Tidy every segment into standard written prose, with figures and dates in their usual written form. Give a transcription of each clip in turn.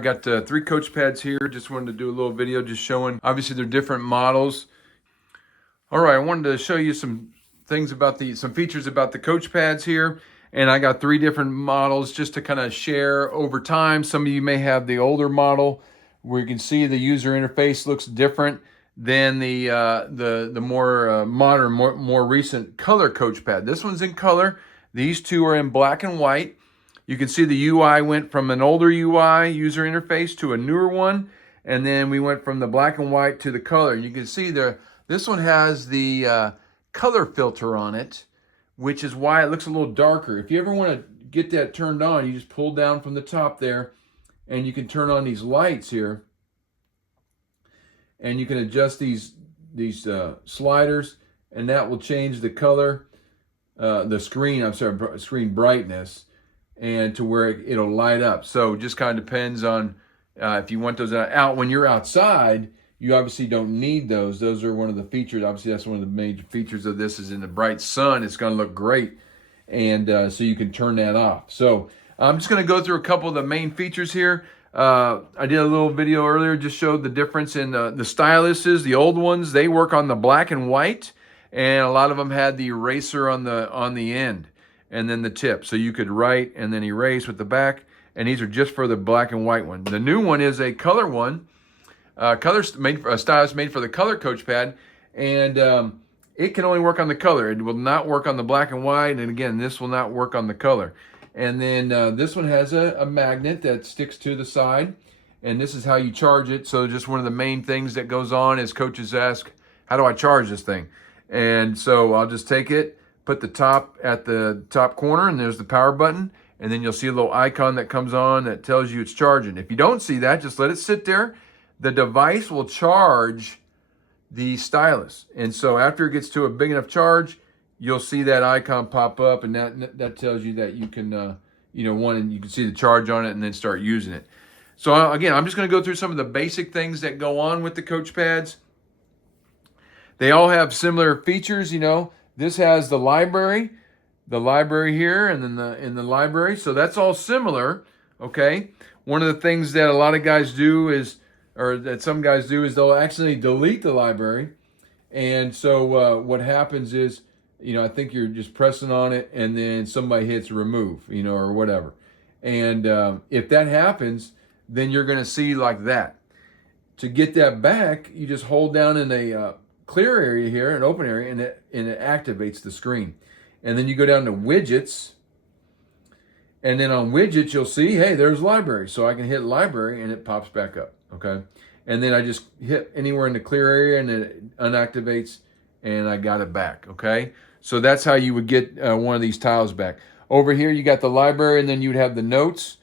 I got 3 coach pads here. Just wanted to do a little video just showing, obviously they're different models. All right, I wanted to show you some things about some features about the coach pads here. And I got 3 different models just to kind of share over time. Some of you may have the older model where you can see the user interface looks different than the more modern, more recent color coach pad. This one's in color. These 2 are in black and white. You can see the UI went from an older UI user interface to a newer one, and then we went from the black and white to the color. You can see this one has the color filter on it, which is why it looks a little darker. If you ever want to get that turned on, you just pull down from the top there, and you can turn on these lights here, and you can adjust these sliders, and that will change the color, screen brightness, and to where it'll light up. So it just kind of depends on if you want those out. When you're outside, you obviously don't need those. Those are one of the features. Obviously, that's one of the major features of this is in the bright sun, it's going to look great. And so you can turn that off. So I'm just going to go through a couple of the main features here. I did a little video earlier, just showed the difference in the styluses. The old ones, they work on the black and white, and a lot of them had the eraser on the end and then the tip. So you could write and then erase with the back, and these are just for the black and white one. The new one is a color one, stylus made for the color coach pad, and it can only work on the color. It will not work on the black and white, and again, this will not work on the color. And then this one has a magnet that sticks to the side, and this is how you charge it. So just one of the main things that goes on is coaches ask, how do I charge this thing? And so I'll just take it, put the top at the top corner, and there's the power button, and then you'll see a little icon that comes on that tells you it's charging. If you don't see that, just let it sit there. The device will charge the stylus, and so after it gets to a big enough charge, you'll see that icon pop up, and that tells you that you can you can see the charge on it and then start using it. So again, I'm just going to go through some of the basic things that go on with the coach pads. They all have similar features. This has the library here, and then in the library. So that's all similar, okay? One of the things that a lot of guys do is, or that some guys do, is they'll actually delete the library. And so what happens is, I think you're just pressing on it, and then somebody hits remove, or whatever. And if that happens, then you're going to see like that. To get that back, you just hold down in a clear area here, an open area, and it activates the screen. And then you go down to widgets, and then on widgets you'll see, hey, there's library. So I can hit library and it pops back up, okay? And then I just hit anywhere in the clear area and it unactivates, and I got it back, okay? So that's how you would get one of these tiles back. Over here you got the library, and then you'd have the notes.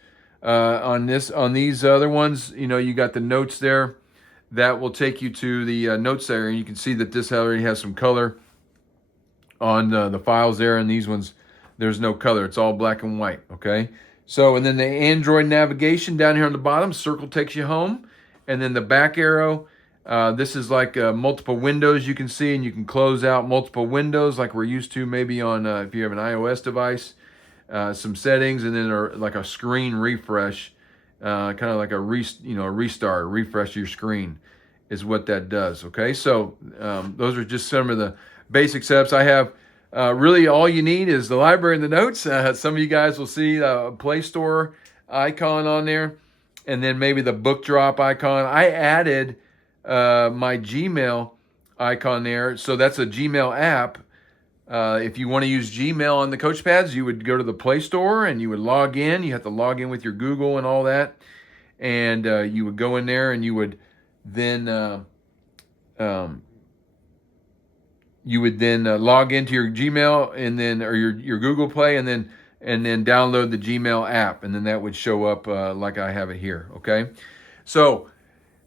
On these other ones, you got the notes there. That will take you to the notes area, and you can see that this already has some color on the files there, and these ones, there's no color. It's all black and white, okay? So, and then the Android navigation down here on the bottom, circle takes you home, and then the back arrow, this is like multiple windows you can see, and you can close out multiple windows like we're used to maybe on, if you have an iOS device, some settings, and then like a screen refresh, kind of like a restart, refresh your screen is what that does, okay? So those are just some of the basic setups. I have really all you need is the library and the notes. Some of you guys will see a Play Store icon on there, and then maybe the book drop icon. I added my Gmail icon there, so that's a Gmail app. If you want to use Gmail on the coach pads, you would go to the Play Store and you would log in. You have to log in with your Google and all that, and you would go in there and you would then log into your Gmail and then or your Google Play, and then download the Gmail app, and then that would show up like I have it here. Okay, so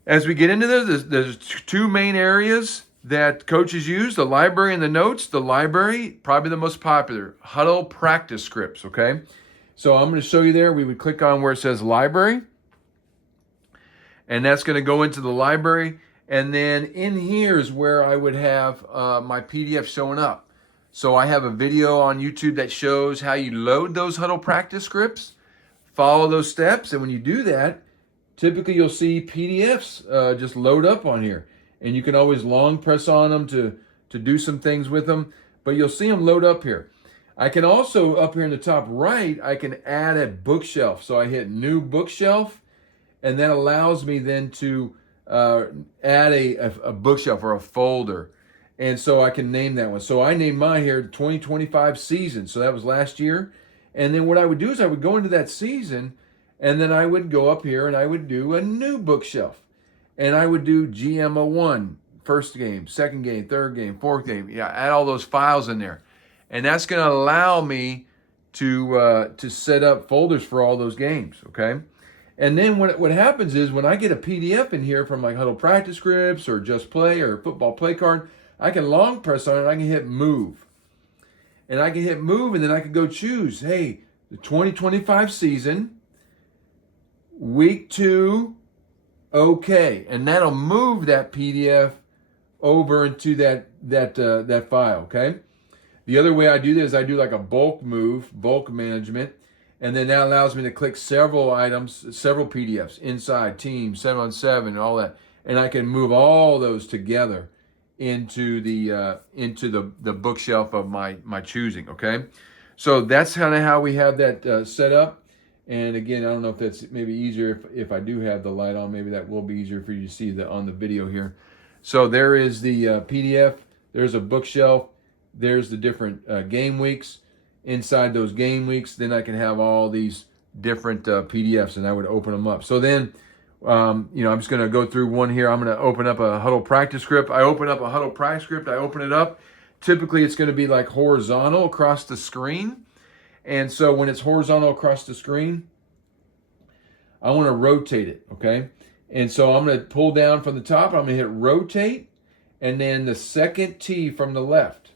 as we get into this, there's 2 main areas that coaches use, the library and the notes. The library, probably the most popular, huddle practice scripts, okay? So I'm going to show you there. We would click on where it says library, and that's going to go into the library. And then in here is where I would have my PDF showing up. So I have a video on YouTube that shows how you load those huddle practice scripts, follow those steps, and when you do that, typically you'll see PDFs just load up on here. And you can always long press on them to do some things with them. But you'll see them load up here. I can also, up here in the top right, I can add a bookshelf. So I hit New Bookshelf, and that allows me then to add a bookshelf or a folder. And so I can name that one. So I named mine here 2025 season. So that was last year. And then what I would do is I would go into that season, and then I would go up here and I would do a new bookshelf. And I would do GM01, first game, second game, third game, fourth game. Yeah, add all those files in there. And that's going to allow me to set up folders for all those games, okay? And then what happens is when I get a PDF in here from like Huddle Practice Scripts or Just Play or Football Play Card, I can long press on it and I can hit Move. And I can hit Move, and then I can go choose, hey, the 2025 season, week 2, okay. And that'll move that PDF over into that file, okay? The other way I do this, I do like a bulk move, bulk management, and then that allows me to click several items, several PDFs, inside, team, 7-on-7, and all that. And I can move all those together into the bookshelf of my choosing, okay? So that's kind of how we have that set up. And again, I don't know if that's maybe easier if I do have the light on. Maybe that will be easier for you to see on the video here. So there is the PDF. There's a bookshelf. There's the different game weeks. Inside those game weeks, then I can have all these different PDFs, and I would open them up. So then, I'm just going to go through one here. I'm going to open up a Huddle Practice Script. I open up a Huddle Practice Script. I open it up. Typically, it's going to be like horizontal across the screen. And so when it's horizontal across the screen, I want to rotate it, okay? And so I'm going to pull down from the top. I'm going to hit Rotate, and then the second T from the left.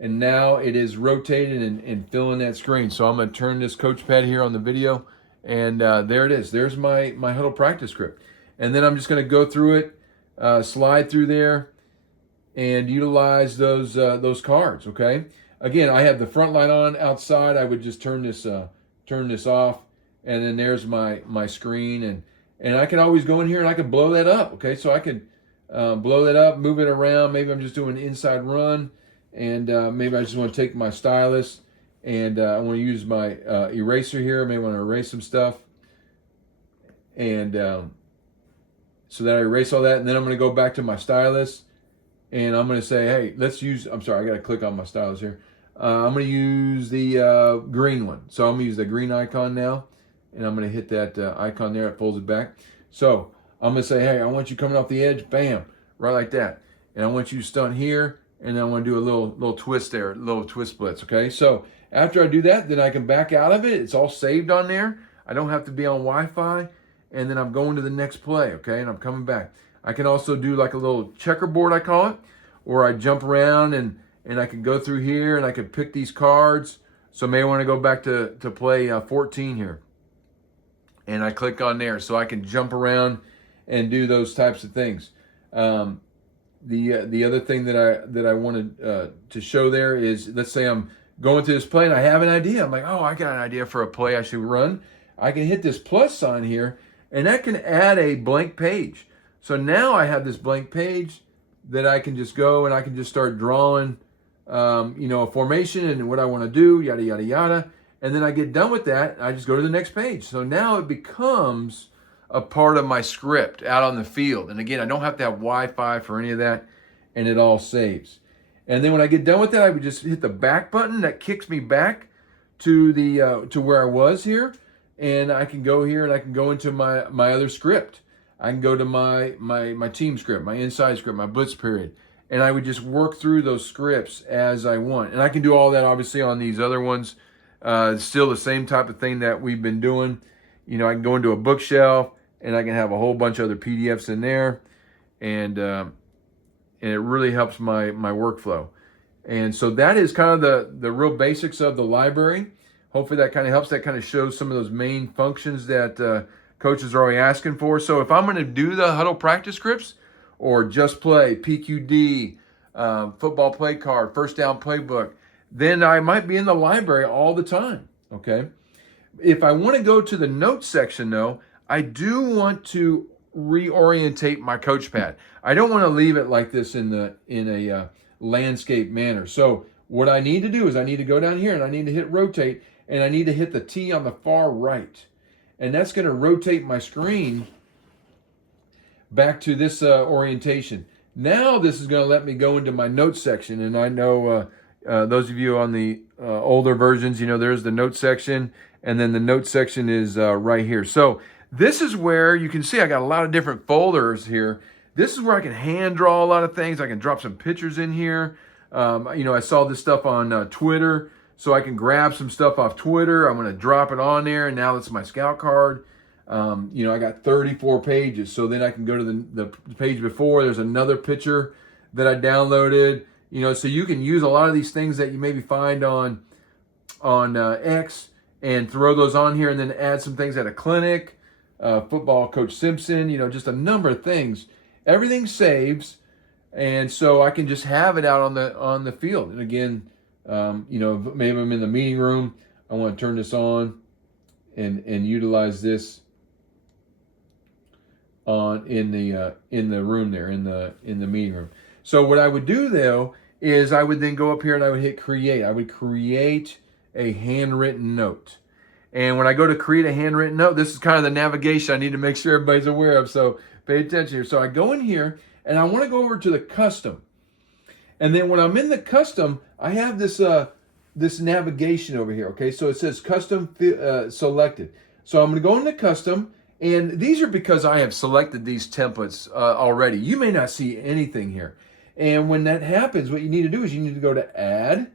And now it is rotated and filling that screen. So I'm going to turn this Coachpad here on the video, and there it is. There's my Huddle Practice Script. And then I'm just going to go through it, slide through there, and utilize those cards, okay? Again, I have the front light on outside. I would just turn this off, and then there's my screen, and I can always go in here and I can blow that up, okay? So I can blow that up, move it around. Maybe I'm just doing an inside run, and maybe I just want to take my stylus, and I want to use my eraser here. I may want to erase some stuff, and so that I erase all that, and then I'm going to go back to my stylus, and I'm going to say, hey, I'm sorry, I got to click on my stylus here. I'm going to use the green one. So I'm going to use the green icon now, and I'm going to hit that icon there. It folds it back. So I'm going to say, hey, I want you coming off the edge, bam, right like that. And I want you to stunt here, and then I want to do a little twist there, little twist splits, okay? So after I do that, then I can back out of it. It's all saved on there. I don't have to be on Wi-Fi, and then I'm going to the next play, okay? And I'm coming back. I can also do like a little checkerboard, I call it, or I jump around and I can go through here and I can pick these cards. So I may want to go back to play 14 here. And I click on there so I can jump around and do those types of things. The other thing that I wanted to show there is, let's say I'm going through this play and I have an idea. I'm like, oh, I got an idea for a play I should run. I can hit this plus sign here, and that can add a blank page. So now I have this blank page that I can just go and I can just start drawing, a formation and what I want to do, yada, yada, yada. And then I get done with that, I just go to the next page. So now it becomes a part of my script out on the field. And again, I don't have to have Wi-Fi for any of that, and it all saves. And then when I get done with that, I would just hit the back button. That kicks me back to to where I was here. And I can go here and I can go into my other script. I can go to my team script, my inside script, my blitz period. And I would just work through those scripts as I want. And I can do all that obviously on these other ones. Still the same type of thing that we've been doing. I can go into a bookshelf and I can have a whole bunch of other PDFs in there. And it really helps my workflow. And so that is kind of the real basics of the library. Hopefully that kind of helps. That kind of shows some of those main functions that coaches are always asking for. So if I'm going to do the Huddle Practice Scripts or Just Play, PQD, Football Play Card, First Down Playbook, then I might be in the library all the time, okay? If I want to go to the notes section, though, I do want to reorientate my Coachpad. I don't want to leave it like this in a landscape manner. So what I need to do is I need to go down here and I need to hit rotate, and I need to hit the T on the far right. And that's going to rotate my screen back to this orientation. Now this is going to let me go into my notes section, and I know those of you on the older versions, you know, there's the notes section, and then the notes section is right here. So this is where you can see I got a lot of different folders here. This is where I can hand draw a lot of things. I can drop some pictures in here. You know, I saw this stuff on Twitter, so I can grab some stuff off Twitter. I'm going to drop it on there, and now it's my scout card. You know, I got 34 pages, so then I can go to the page before. There's another picture that I downloaded. You know, so you can use a lot of these things that you maybe find on X and throw those on here, and then add some things at a clinic, football coach Simpson. You know, just a number of things. Everything saves, and so I can just have it out on the field. And again, you know, maybe I'm in the meeting room. I want to turn this on and utilize this in the room there, in the meeting room. So what I would do though is I would then go up here and I would hit create. I would create a handwritten note. And when I go to create a handwritten note, this is kind of the navigation I need to make sure everybody's aware of. So pay attention here. So I go in here and I want to go over to the custom. And then when I'm in the custom, I have this this navigation over here. Okay, so it says custom selected. So I'm going to go into custom. And these are because I have selected these templates already. You may not see anything here. And when that happens, what you need to do is you need to go to add.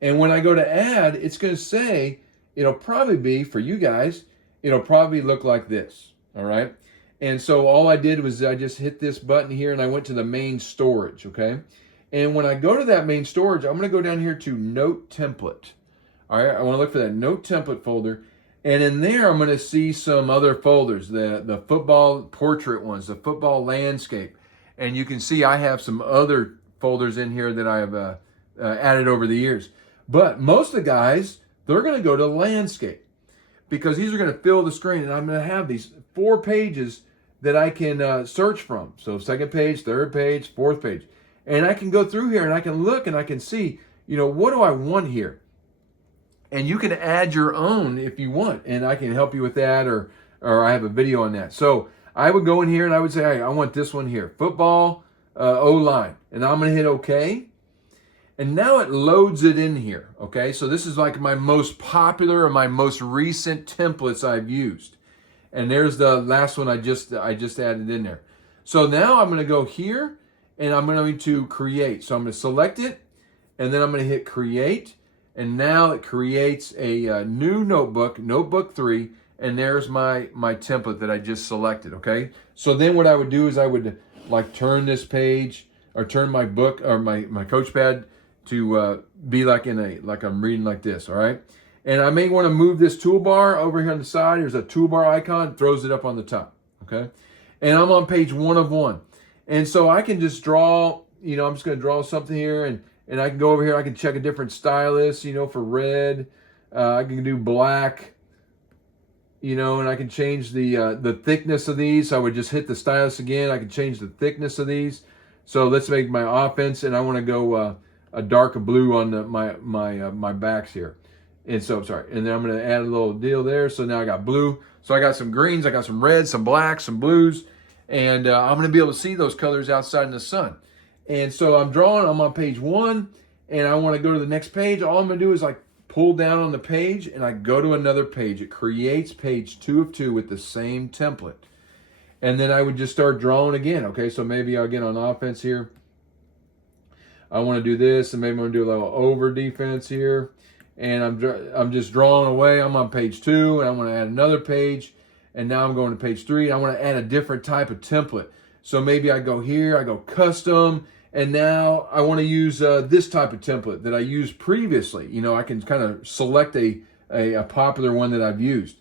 And when I go to add, it's going to say, it'll probably be, for you guys, it'll probably look like this. All right. And so all I did was I just hit this button here and I went to the main storage. Okay. And when I go to that main storage, I'm going to go down here to note template. All right. I want to look for that note template folder. And in there, I'm going to see some other folders, the football portrait ones, the football landscape. And you can see I have some other folders in here that I have added over the years. But most of the guys, they're going to go to landscape because these are going to fill the screen. And I'm going to have these 4 pages that I can search from. So second page, third page, fourth page. And I can go through here and I can look and I can see, you know, what do I want here? And you can add your own if you want, and I can help you with that, or I have a video on that. So I would go in here and I would say, hey, I want this one here, football O-line, and I'm going to hit OK. And now it loads it in here, okay? So this is like my most popular or my most recent templates I've used. And there's the last one I just added in there. So now I'm going to go here, and I'm going to create. So I'm going to select it, and then I'm going to hit create. And now it creates a new notebook, notebook 3, and there's my template that I just selected, okay? So then what I would do is I would like turn this page or turn my book or my Coachpad to be like like I'm reading like this, all right? And I may want to move this toolbar over here on the side. There's a toolbar icon, throws it up on the top, okay? And I'm on page 1 of 1. And so I can just draw, you know, I'm just going to draw something here, and I can go over here, I can check a different stylus, you know, for red. I can do black, you know, and I can change the thickness of these. So I would just hit the stylus again. I can change the thickness of these. So let's make my offense, and I want to go a darker blue on my backs here. And so, sorry, and then I'm going to add a little deal there. So now I got blue. So I got some greens, I got some reds, some blacks, some blues, and I'm going to be able to see those colors outside in the sun. And so I'm on page 1, and I want to go to the next page. All I'm going to do is like pull down on the page, and I go to another page. It creates page 2 of 2 with the same template. And then I would just start drawing again. Okay, so maybe I'll get on offense here. I want to do this, and maybe I'm going to do a little over defense here. And I'm just drawing away. I'm on page 2, and I want to add another page. And now I'm going to page 3. I want to add a different type of template. So maybe I go here, I go custom, and now I want to use this type of template that I used previously. You know, I can kind of select a popular one that I've used.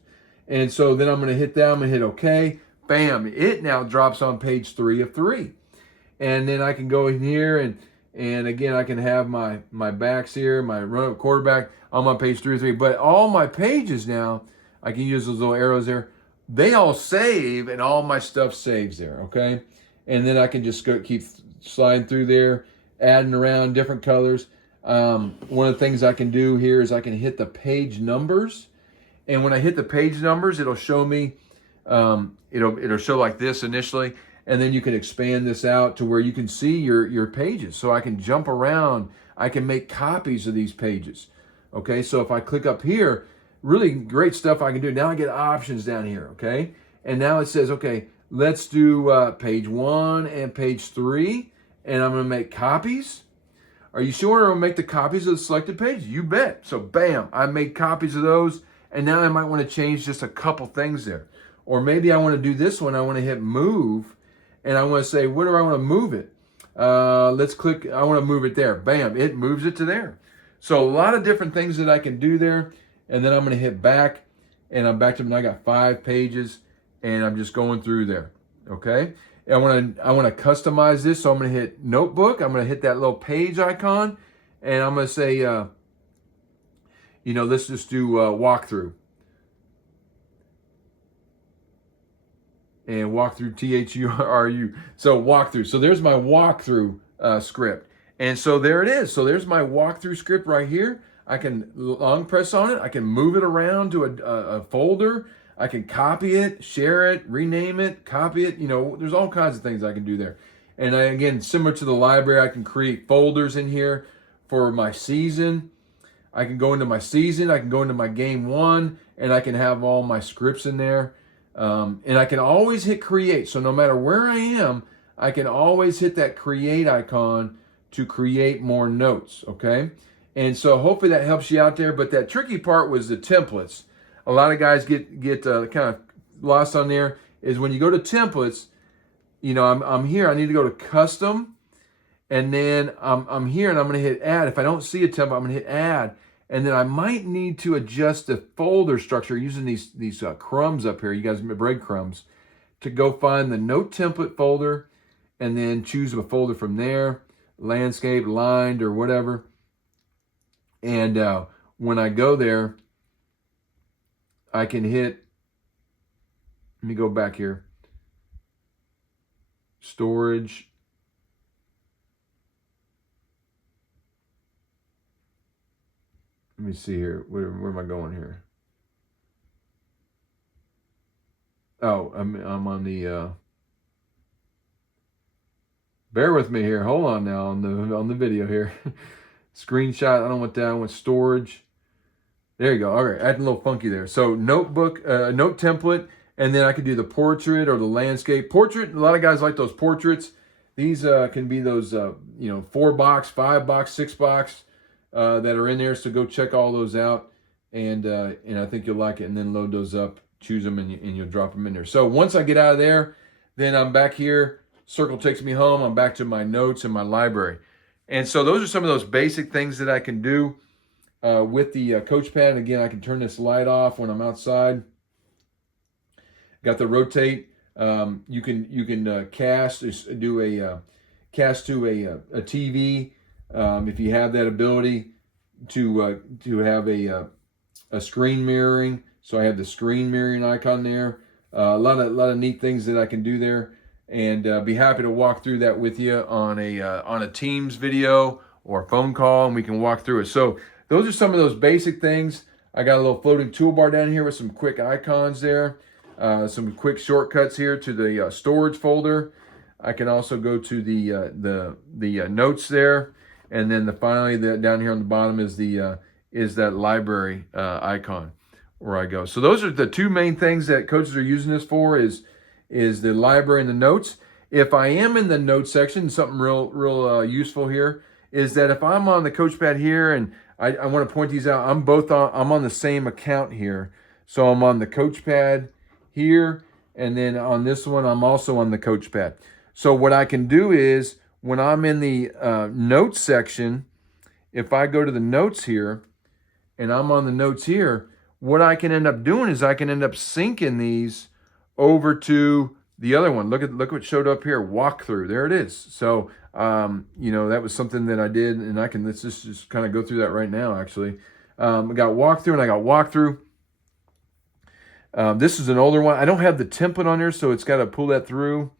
And so then I'm going to hit that, I'm going to hit OK. Bam, it now drops on page 3 of 3. And then I can go in here, and again, I can have my backs here, my run quarterback. I'm on page 3 of 3. But all my pages now, I can use those little arrows there, they all save and all my stuff saves there, okay? And then I can just go keep sliding through there, adding around different colors. One of the things I can do here is I can hit the page numbers. And when I hit the page numbers, it'll show me, it'll show like this initially. And then you can expand this out to where you can see your pages. So I can jump around. I can make copies of these pages. Okay, so if I click up here, really great stuff I can do. Now I get options down here, okay? And now it says, okay, let's do page 1 and page 3, and I'm gonna make copies. Are you sure I'll make the copies of the selected page? You bet. So bam, I made copies of those, and now I might wanna change just a couple things there. Or maybe I wanna do this one, I wanna hit move, and I wanna say, where do I wanna move it? Let's click, I wanna move it there. Bam, it moves it to there. So a lot of different things that I can do there. And then I'm going to hit back, and I'm back to, and I got 5 pages, and I'm just going through there, okay? And I want to customize this, so I'm going to hit notebook. I'm going to hit that little page icon, and I'm going to say, let's just do walkthrough. And walkthrough, THURU. So walkthrough. So there's my walkthrough script. And so there it is. So there's my walkthrough script right here. I can long press on it. I can move it around to a folder. I can copy it, share it, rename it, copy it. There's all kinds of things I can do there. And again, similar to the library, I can create folders in here for my season. I can go into my season. I can go into my game 1, and I can have all my scripts in there. And I can always hit create. So no matter where I am, I can always hit that create icon to create more notes, okay? And so hopefully that helps you out there. But that tricky part was the templates. A lot of guys get kind of lost on there. Is when you go to templates, I'm here. I need to go to custom, and then I'm here, and I'm going to hit add. If I don't see a template, I'm going to hit add, and then I might need to adjust the folder structure using these crumbs up here. You guys, breadcrumbs, to go find the note template folder, and then choose a folder from there, landscape, lined, or whatever. And when I go there, I can hit, let me go back here, storage. Let me see here, where am I going here? Oh, I'm on the, bear with me here, hold on now on the video here. Screenshot, I don't want that, I want storage. There you go. All right, adding a little funky there. So notebook, note template, and then I can do the portrait or the landscape. Portrait, a lot of guys like those portraits. These can be those, 4-box, 5-box, 6-box that are in there. So go check all those out, and I think you'll like it. And then load those up, choose them, and you'll drop them in there. So once I get out of there, then I'm back here. Circle takes me home. I'm back to my notes and my library. And so those are some of those basic things that I can do with the Coachpad. Again, I can turn this light off when I'm outside. Got the rotate. You can cast, do a cast to a TV if you have that ability to have a screen mirroring. So I have the screen mirroring icon there. A lot of neat things that I can do there. And be happy to walk through that with you on a Teams video or a phone call, and we can walk through it. So those are some of those basic things. I got a little floating toolbar down here with some quick icons there, some quick shortcuts here to the storage folder. I can also go to the notes there, and then finally down here on the bottom is that library icon where I go. So those are the 2 main things that coaches are using this for. Is the library and the notes. If I am in the notes section, something real useful here is that if I'm on the Coachpad here and I want to point these out, I'm on the same account here. So I'm on the Coachpad here, and then on this one, I'm also on the Coachpad. So what I can do is when I'm in the notes section, if I go to the notes here and I'm on the notes here, what I can end up doing is I can end up syncing these over to the other one. Look what showed up here, walkthrough. There it is. So, that was something that I did, and let's just kind of go through that right now, actually. I got walkthrough, and I got walkthrough. This is an older one. I don't have the template on there, so it's got to pull that through.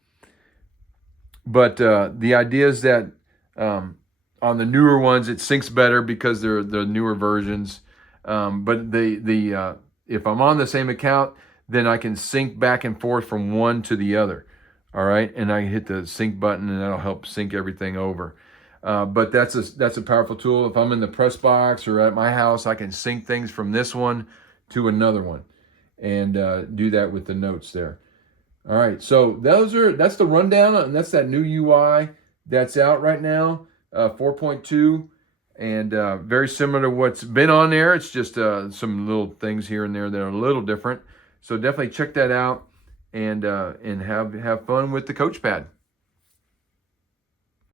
But the idea is that on the newer ones, it syncs better because they're the newer versions. But if I'm on the same account, then I can sync back and forth from one to the other. All right, and I hit the sync button, and that'll help sync everything over. But that's a powerful tool. If I'm in the press box or at my house, I can sync things from this one to another one, and do that with the notes there. All right, so that's the rundown, and that's that new UI that's out right now, 4.2, and very similar to what's been on there. It's just some little things here and there that are a little different. So definitely check that out, and have fun with the Coachpad.